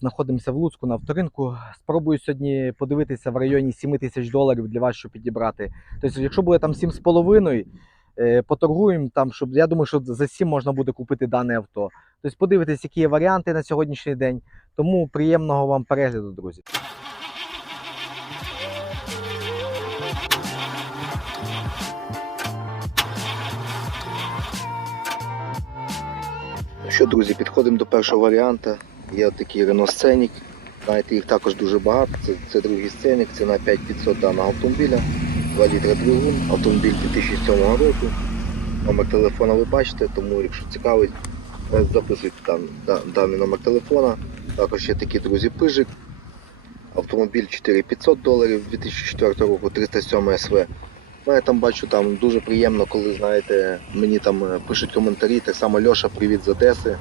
знаходимося в Луцьку на авторинку. Спробую сьогодні подивитися в районі 7 тисяч доларів для вас, щоб підібрати. Тобто, якщо буде там 7,5, е, поторгуємо там, щоб я думаю, що за 7 можна буде купити дане авто. Тобто подивитись, які є варіанти на сьогоднішній день. Тому приємного вам перегляду, друзі. Що, друзі, підходимо до першого варіанта. Є такий Scenic. Знаєте, їх також дуже багато. Це, це другий Scenic, ціна 5500 даного автомобіля, 2 літра двигун, автомобіль 2007 року. Номер телефона ви бачите, тому якщо цікавить, е, записуйте да- даний номер телефона. Також є такий друзі пижик. Автомобіль 4500 доларів 2004 року, 307 СВ. Ну, я там бачу, там дуже приємно, коли знаєте, мені там е, пишуть коментарі, так само Льоша, привіт з Одеси.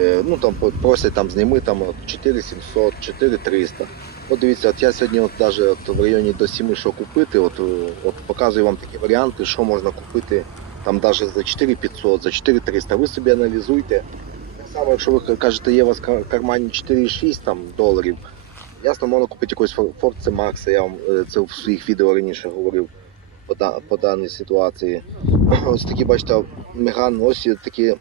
Е, Ну там просять там зніми там 4700, 4300. От дивіться, от я сьогодні от даже от в районі до 7 що купити, от, е, от показую вам такі варіанти, що можна купити там даже за 4500, за 4300. Ви собі аналізуйте. Так само, якщо ви кажете, є у вас в кар- кармані 4,6 там доларів, ясно, можна купити Ford C Max, я вам е, це в своїх відео раніше говорив по, по даній ситуації. Ось такі, бачите, Меган, ось такі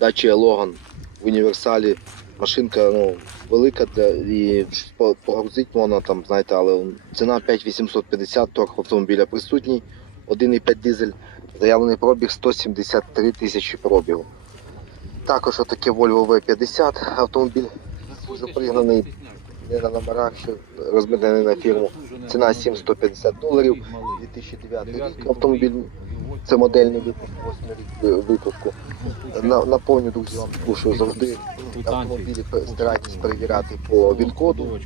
дачі Логан в універсалі. Машинка ну, велика для і по- погрузити можна там, знаєте, але ціна 5850 торг автомобіля присутній, 1,5 дизель, заявлений пробіг 173 тисячі пробігу. Також отаке Volvo V50 автомобіль запригнаний не на номерах, що розмитнений на фірму. Ціна 7150 доларів. 2009 рік автомобіль. Це модельний випуск, 8 рік випуску. На, наповню, друзі, вам що завжди автомобілі старайтесь перевіряти по він-коду,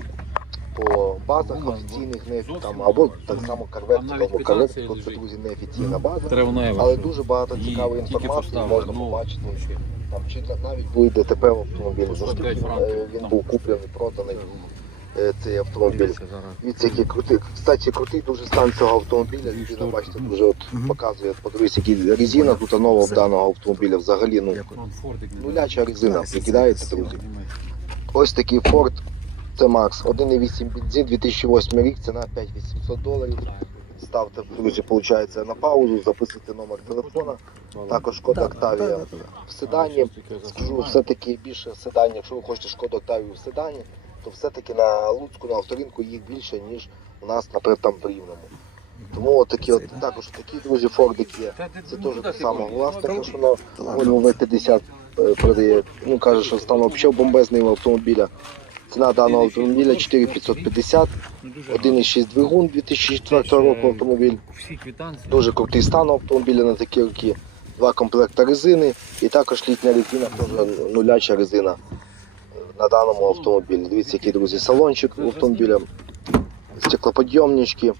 по базах офіційних, не там, або так само карвертик, або карвертик, це, лежить. друзі, неофіційна база. Але дуже багато цікавої інформації можна ну, побачити. Там чи навіть буде ДТП в автомобілі, за скільки е, він був куплений, проданий е, цей автомобіль. Дивіться. Який крутий. Кстати, крутий дуже стан цього автомобіля. Людина, бачите, дуже от показує, подивись, які резина тут нова в даного автомобіля. Взагалі, ну, нуляча резина. знаю. Прикидаєте, друзі? Ось такий Ford C-Max, 1,8 бензин, 2008 рік, ціна 5800 доларів. Ставте, друзі, виходить, на паузу, записуйте номер телефона. Також Шкода Octavia в седані. Скажу, все-таки більше седані, якщо ви хочете Шкоду Octavia в седані, то все-таки на Луцьку, на авторинку їх більше, ніж у нас, наприклад, там в Рівному. Тому такі, от, також такі, друзі, Фордик є. Це теж так само глаз, також воно Volvo V50 е, продає. Ну, каже, що стан взагалі бомбезний автомобіля. Ціна даного автомобіля 4550, 1,6 двигун 2004 року автомобіль. Дуже крутий стан автомобіля на такі роки. Два комплекти резини і також літня резина, теж нуляча резина на даному автомобілі. Дивіться, який друзі, салончик у автомобіля, стеклоподйомнички.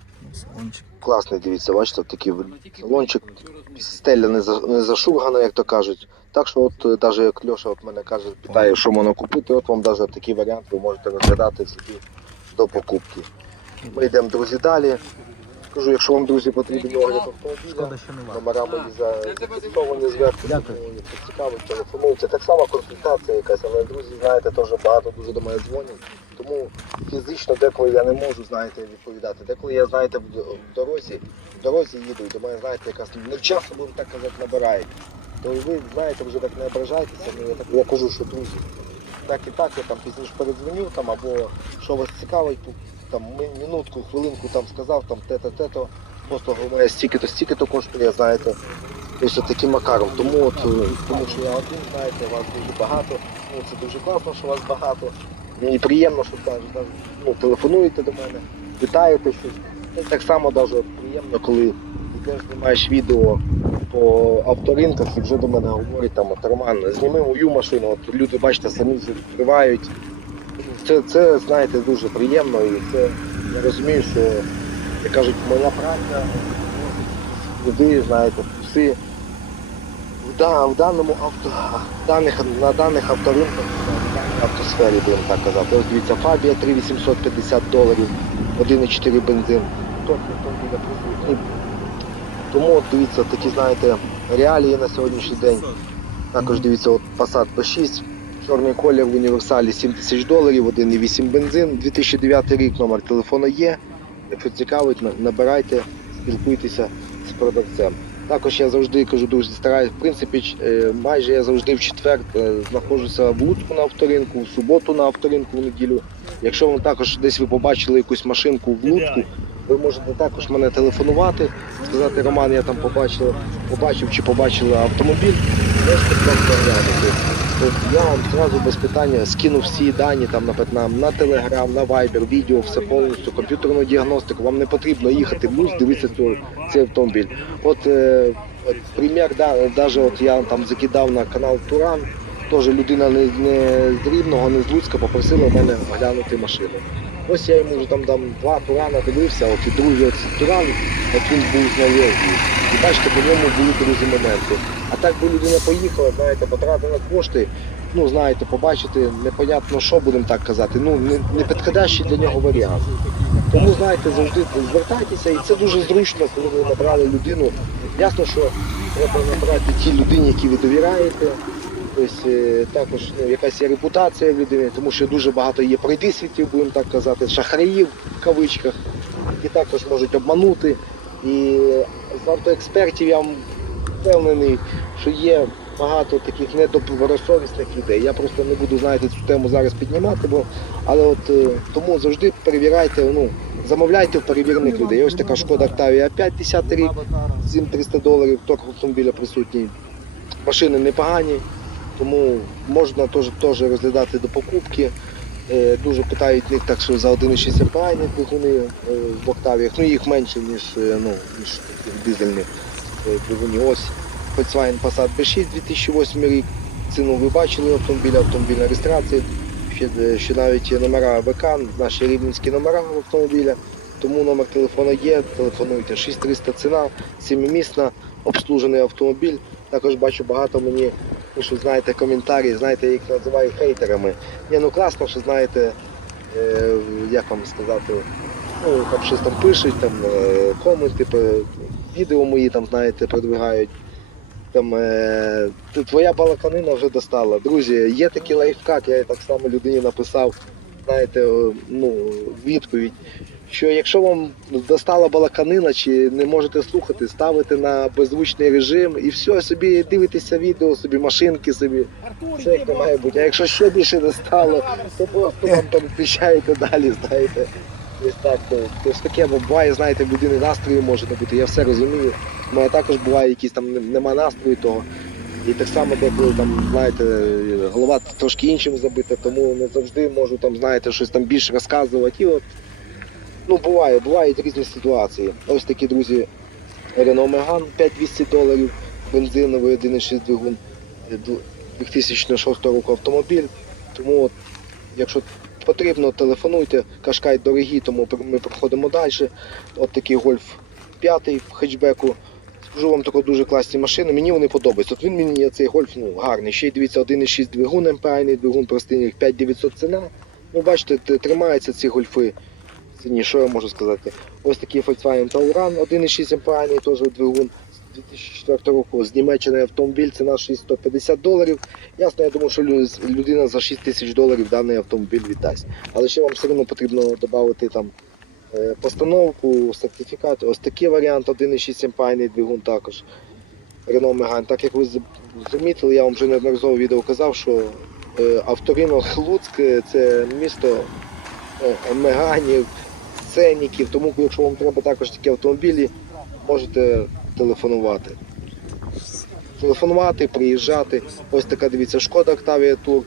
Класний, дивіться, бачите, такий салончик. Стеля не, за, не зашургана, як то кажуть. Так що, от навіть як Льоша от мене каже, питає, що можна купити, от вам навіть такий варіант ви можете розглядати собі до покупки. Ми йдемо, друзі, далі. Кажу, якщо вам, друзі, потрібен огляд автомобіля, номера мої зафіксовані зверху. Дякую. Якщо цікаво, телефонуйте. Так само консультація якась, але друзі, знаєте, теж багато дуже до мене дзвонять. Тому фізично деколи я не можу, знаєте, відповідати. Деколи я, знаєте, в дорозі, в дорозі їду, і до мене, знаєте, якась невчасно, будемо так казати, набирають. То ви знаєте, вже так не ображайтеся. Ну, я, так, я кажу, що друзі, так і так, я там пізніше передзвонив, там, або що вас цікавить, тут там минутку, хвилинку там сказав, там те-то, те-то, просто говорю, стільки-то, стільки-то коштує, знаєте. Тобто таким макаром. Тому, от, е, тому що я один, знаєте, вас дуже багато. Ну, це дуже класно, що вас багато. Мені приємно, що так, ну, телефонуєте до мене, питаєте щось. Ну, так само даже, приємно, коли йдеш, знімаєш відео по авторинках і вже до мене говорять там, от, Роман, зніми мою машину, от люди, бачите, самі відкривають. Це, це, знаєте, дуже приємно і це я розумію, що, як кажуть, моя праця люди, знаєте, всі да, в даному авто, даних, на даних авторинках, в автосфері, будемо так казати. Ось дивіться, Фабія 3850 доларів, 1,4 бензин. Тобто. Тому от дивіться, такі, знаєте, реалії на сьогоднішній день. Також дивіться, от Passat B6, Чорний колір в універсалі 7 тисяч доларів, 1,8 бензин, 2009 рік номер телефону є. Якщо цікавить, набирайте, спілкуйтеся з продавцем. Також я завжди кажу, дуже стараюсь. В принципі, е, майже я завжди в четвер е, знаходжуся в Луцьку на авторинку, в суботу на авторинку в неділю. Якщо вам також десь ви побачили якусь машинку в Луцьку, ви можете також мене телефонувати, сказати, Роман, я там побачив, побачив чи побачила автомобіль, можете просто оглянути. Я вам зразу без питання скину всі дані там на на Telegram, на Viber, відео, все повністю, комп'ютерну діагностику. Вам не потрібно їхати в Луз, дивитися цю, цей автомобіль. От, е, примір, да, навіть от я там закидав на канал Туран, теж людина не, не з Рівного, не з Луцька попросила мене оглянути машину. Ось я йому вже там дам два турана дивився, от і другий от туран, от він був з Норвегії. І бачите, по ньому були друзі моменти. А так би людина поїхала, знаєте, потратила кошти, ну знаєте, побачити, непонятно що будемо так казати, ну не, не підходящий для нього варіант. Тому знаєте, завжди звертайтеся, і це дуже зручно, коли ви набрали людину. Ясно, що треба набрати тій людині, якій ви довіряєте. Тобто також ну, якась є репутація людини, тому що дуже багато є пройдисвітів, будемо так казати, шахраїв в кавичках, які також можуть обманути. І з автоекспертів я впевнений, що є багато таких недобросовісних людей. Я просто не буду знаєте, цю тему зараз піднімати, бо але от е, тому завжди перевіряйте, ну, замовляйте в перевірених людей. Ось така шкода Octavia 5 10 рік, 7300 доларів, торг автомобіля присутній. Машини непогані, тому можна теж розглядати до покупки. Е, Дуже питають них так, що за 1,6 МПА двигуни в Октавіях. Ну їх менше, ніж, е, ну, ніж дизельних е, двигунів. Ось Volkswagen Passat B6 2008 рік. Ціну ви бачили автомобіля, автомобільна реєстрація. Ще, ще навіть номера ВК, наші рівненські номера автомобіля. Тому номер телефону є, телефонуйте 6300 ціна, сімимісна, обслужений автомобіль. Також бачу багато мені пишуть, знаєте, коментарі, знаєте, я їх називаю хейтерами. Ні, ну класно, що знаєте, е, як вам сказати, ну там щось там пишуть, там е, коменти, пе- відео мої там, знаєте, продвигають. Там, е, твоя балаканина вже достала. Друзі, є такий лайфхак, я так само людині написав, знаєте, ну, відповідь. Що якщо вам достала балаканина чи не можете слухати, ставите на беззвучний режим і все, собі дивитеся відео, собі машинки собі. Все як не має бути. А якщо ще більше не стало, то просто там переключаєте далі, знаєте. Ось так, то, то таке бо буває, знаєте, в людини настрою може не бути, я все розумію. У мене також буває якісь там не- нема настрою того. І так само, деколи там, знаєте, голова трошки іншим забита, тому не завжди можу там, знаєте, щось там більше розказувати. І от, ну, буває, бувають різні ситуації. Ось такі, друзі, Renault Megane 5200 доларів, бензиновий 1,6 двигун, е, ду- 2006 року автомобіль. Тому, от, якщо потрібно, телефонуйте. Кашкай дорогі, тому ми проходимо далі. От такий гольф 5 в хетчбеку. Скажу вам тако дуже класні машини. Мені вони подобаються. От він мені цей гольф ну, гарний. Ще й дивіться 1,6 двигун, МПАйний двигун простий, 5900 ціна. Ну, бачите, тримаються ці гольфи. Ціні, що я можу сказати? Ось такий Volkswagen Tauran 1,6 МПАйний, теж двигун з 2004 року. З Німеччини автомобіль, ціна 6150 доларів. Ясно, я думаю, що людина за 6 тисяч доларів даний автомобіль віддасть. Але ще вам все одно потрібно додати там е, постановку, сертифікат. Ось такий варіант, 1,6 МПАйний двигун також. Renault Megane. Так як ви замітили, я вам вже неодноразово відео казав, що е, авторинок Луцьк е, це місто Меганів, сценіків. Тому якщо вам треба також такі автомобілі, можете телефонувати. Телефонувати, приїжджати. Ось така дивіться, шкода Octavia Tour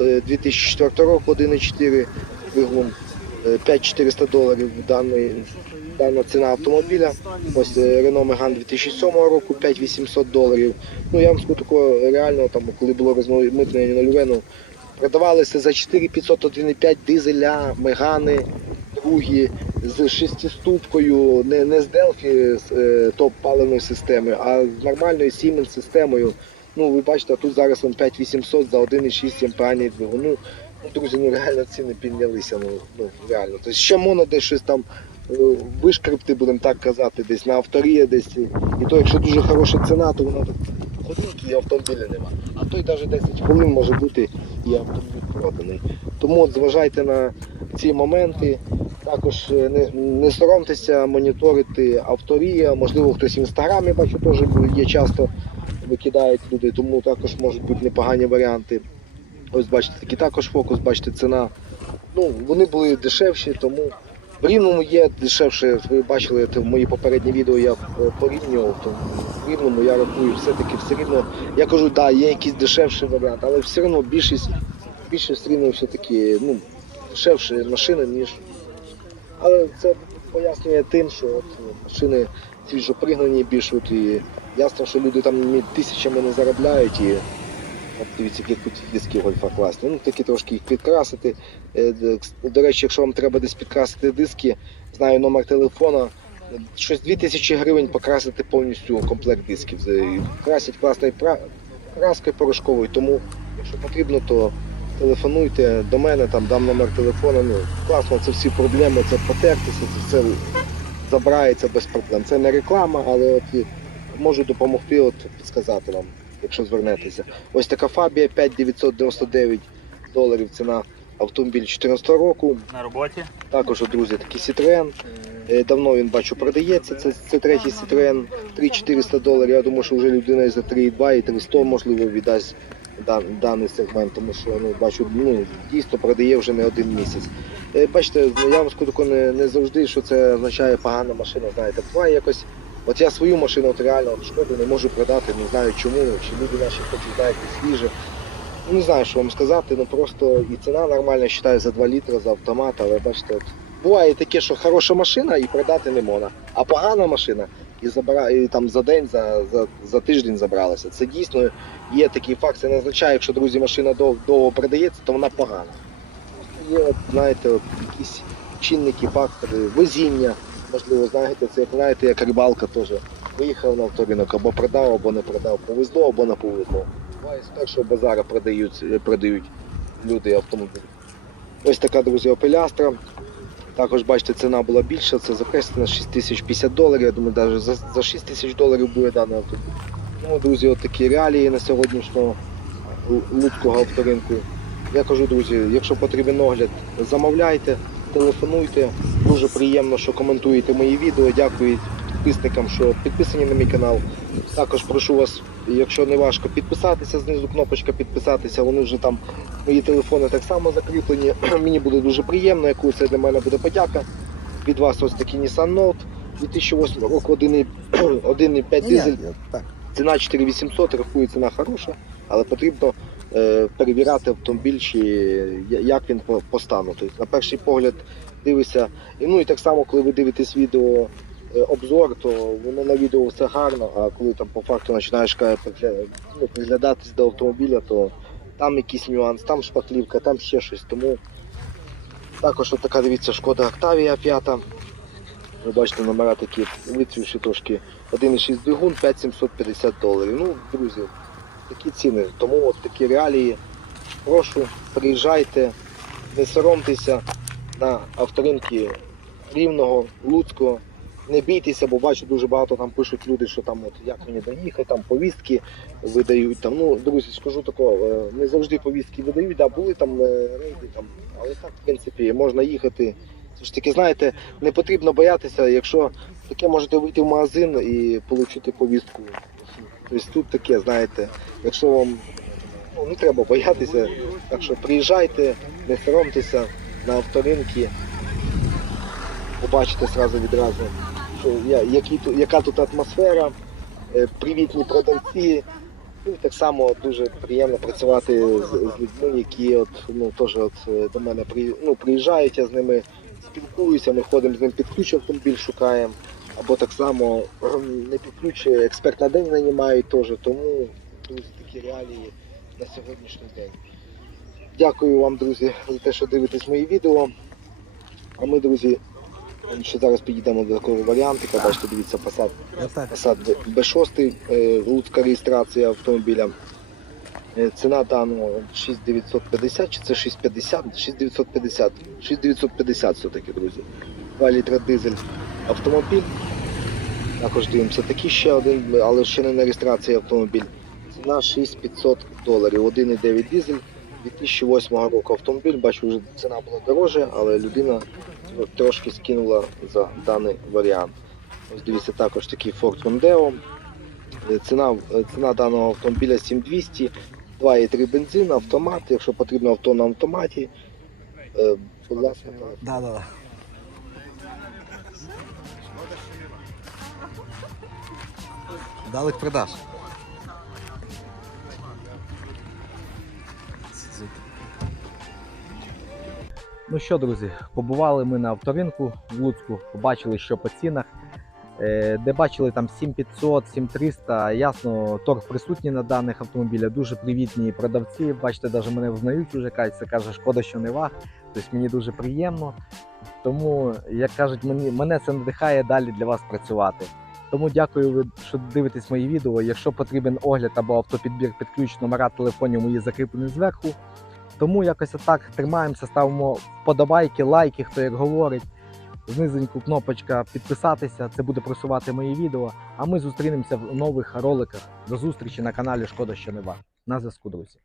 е, 2004 року 1,4 двигун. е, 5400 доларів дана ціна автомобіля. Ось е, Renault Megane 2007 року 5800 доларів. Ну я вам скажу такого реально, там, коли було розмитнення нульове, ну, продавалися за 4500 1,5 дизеля, Мегани, другі з шестиступкою, не, не з Delphi з е, топ паливної системи, а з нормальною Siemens системою. Ну, ви бачите, тут зараз он 5800 за 1,6 МПА двигун. Ну, друзі, ну реально ціни піднялися. Ну, ну реально. Тобто ще можна десь щось там е, вишкрипти, будемо так казати, десь на авторі, десь. І, то, якщо дуже хороша ціна, то воно так ходить і автомобіля нема. А то й навіть 10 хвилин може бути і автомобіль проданий. Тому от зважайте на ці моменти. Також е, не, не соромтеся моніторити авторія, можливо, хтось в інстаграмі бачу, теж є часто викидають люди, тому також можуть бути непогані варіанти. Ось бачите, такий також фокус, бачите, ціна. Ну, вони були дешевші, тому в рівному є дешевше. Ви бачили в мої попередні відео, я е, порівнював. То в рівному я рахую, все-таки все рівно. Я кажу, так, да, є якийсь дешевший варіант, але все одно більшість, більшість рівно все-таки ну, дешевші машини, ніж. Але це пояснює тим, що от машини свіжопригнані більш от і ясно, що люди там тисячами не заробляють і от дивіться, які диски гольфа класні. Ну такі трошки їх підкрасити. Е, До речі, якщо вам треба десь підкрасити диски, знаю номер телефона. Щось 2000 гривень покрасити повністю комплект дисків. Красять класною краскою порошковою, тому якщо потрібно, то телефонуйте до мене, там дам номер телефону. Ну, класно, це всі проблеми, це потертися, це все забирається без проблем. Це не реклама, але от можу допомогти, от підсказати вам, якщо звернетеся. Ось така фабія 5999 доларів ціна автомобіль 14 року. На роботі. Також, друзі, такий Citroen. Е, Давно він бачу продається. Це, це третій Citroen, 3400 доларів. Я думаю, що вже людина і за 3,2 і 300 можливо віддасть даний сегмент, тому що ну, бачу, ну, дійсно продає вже не один місяць. Е, Бачите, я вам скажу не, не завжди, що це означає погана машина. Знаєте, буває якось. От я свою машину от реально от шкоду не можу продати, не знаю чому, чи люди наші хочуть знаєте, свіже. Ну, не знаю, що вам сказати, ну просто і ціна нормальна, вважаю, за 2 літри за автомат, але бачите, от, буває таке, що хороша машина і продати не можна, а погана машина і забира... і там за день, за, за, за тиждень забралася. Це дійсно є такий факт. Це не означає, якщо друзі машина дов... довго продається, то вона погана. Є, знаєте, якісь чинники, фактори, везіння, можливо, знаєте, це як знаєте, як рибалка теж. Виїхав на авторинок, або продав, або не продав, повезло, або не повезло. Буває з першого базара продають, продають люди автомобілі. Ось така, друзі, опелястра. Також бачите, ціна була більша, це закреслено 6 тисяч 50 доларів. Я думаю, навіть за, за 6 тисяч доларів буде даний автомобіль. Ну, друзі, от такі реалії на сьогоднішнього Лу- луцького авторинку. Я кажу, друзі, якщо потрібен огляд, замовляйте, телефонуйте. Дуже приємно, що коментуєте мої відео. Дякую підписникам, що підписані на мій канал. Також прошу вас, якщо не важко, підписатися, знизу кнопочка підписатися. Вони вже там, мої телефони так само закріплені. Мені буде дуже приємно, яку це для мене буде подяка. Від вас ось такий Nissan Note 2008 року 1,5 1,5 дизель. Ціна 4800, рахую, ціна хороша, але потрібно е, перевіряти автомобіль, чи як він по, стану. Тобто, на перший погляд дивишся, і ну і так само, коли ви дивитесь відео обзор, то воно на відео все гарно, а коли там по факту починаєш ну, приглядатись до автомобіля, то там якийсь нюанс, там шпаклівка, там ще щось. Тому також от така дивіться шкода Octavia 5. Ви бачите, номера такі вицвівші трошки 1,6 двигун, 5750 доларів. Ну, друзі, такі ціни. Тому от такі реалії. Прошу, приїжджайте, не соромтеся на авторинки Рівного, Луцького. Не бійтеся, бо бачу дуже багато там пишуть люди, що там от як мені доїхати, там повістки видають. Там, ну, друзі, скажу такого, е, не завжди повістки видають, да, були там е, рейди, там, але так, в принципі, можна їхати. Все ж таки, знаєте, не потрібно боятися, якщо таке можете вийти в магазин і отримати повістку. Тобто тут таке, знаєте, якщо вам ну, не треба боятися, так що приїжджайте, не соромтеся на авторинки, побачите сразу відразу, які, яка тут атмосфера, е, привітні продавці. Ну, так само дуже приємно працювати з, з людьми, які от, ну, теж от, е, до мене при, ну, приїжджають, я з ними спілкуюся, ми ходимо з ним під ключ автомобіль шукаємо. Або так само не під ключ, експерт на день нанімають теж, тому друзі, такі реалії на сьогоднішній день. Дякую вам, друзі, за те, що дивитесь мої відео. А ми, друзі, ще зараз підійдемо до такого варіантика. Бачите, дивіться, Passat. Passat B6, е, луцька реєстрація автомобіля. Е, Ціна даного 6950 чи це 650? 6950. 6950 все-таки, друзі. 2 літра дизель автомобіль. Також дивимося такий ще один, але ще не на реєстрації автомобіль. Ціна 6500 доларів. 1,9 дизель. 2008 року автомобіль. Бачу, вже ціна була дорожча, але людина трошки скинула за даний варіант. Ось дивіться також такий Ford Mondeo. Е, Ціна, е, ціна даного автомобіля 7200, 2,3 бензин, автомат. Якщо потрібно авто на автоматі. Е, Будь ласка, так. Да, да, да. Далек продаж. Ну що, друзі, побували ми на авторинку в Луцьку, побачили, що по цінах. Е, Де бачили там 7500, 7300, ясно, торг присутній на даних автомобілях, дуже привітні продавці. Бачите, навіть мене взнають уже кажуть, каже, шкода, що не ваг. Тобто мені дуже приємно. Тому, як кажуть, мені, мене це надихає далі для вас працювати. Тому дякую, що дивитесь мої відео. Якщо потрібен огляд або автопідбір під номера телефонів мої закріплені зверху. Тому якось отак тримаємося, ставимо вподобайки, лайки, хто як говорить. Знизеньку кнопочка підписатися, це буде просувати мої відео. А ми зустрінемося в нових роликах. До зустрічі на каналі Шкода що не вар. На зв'язку, друзі.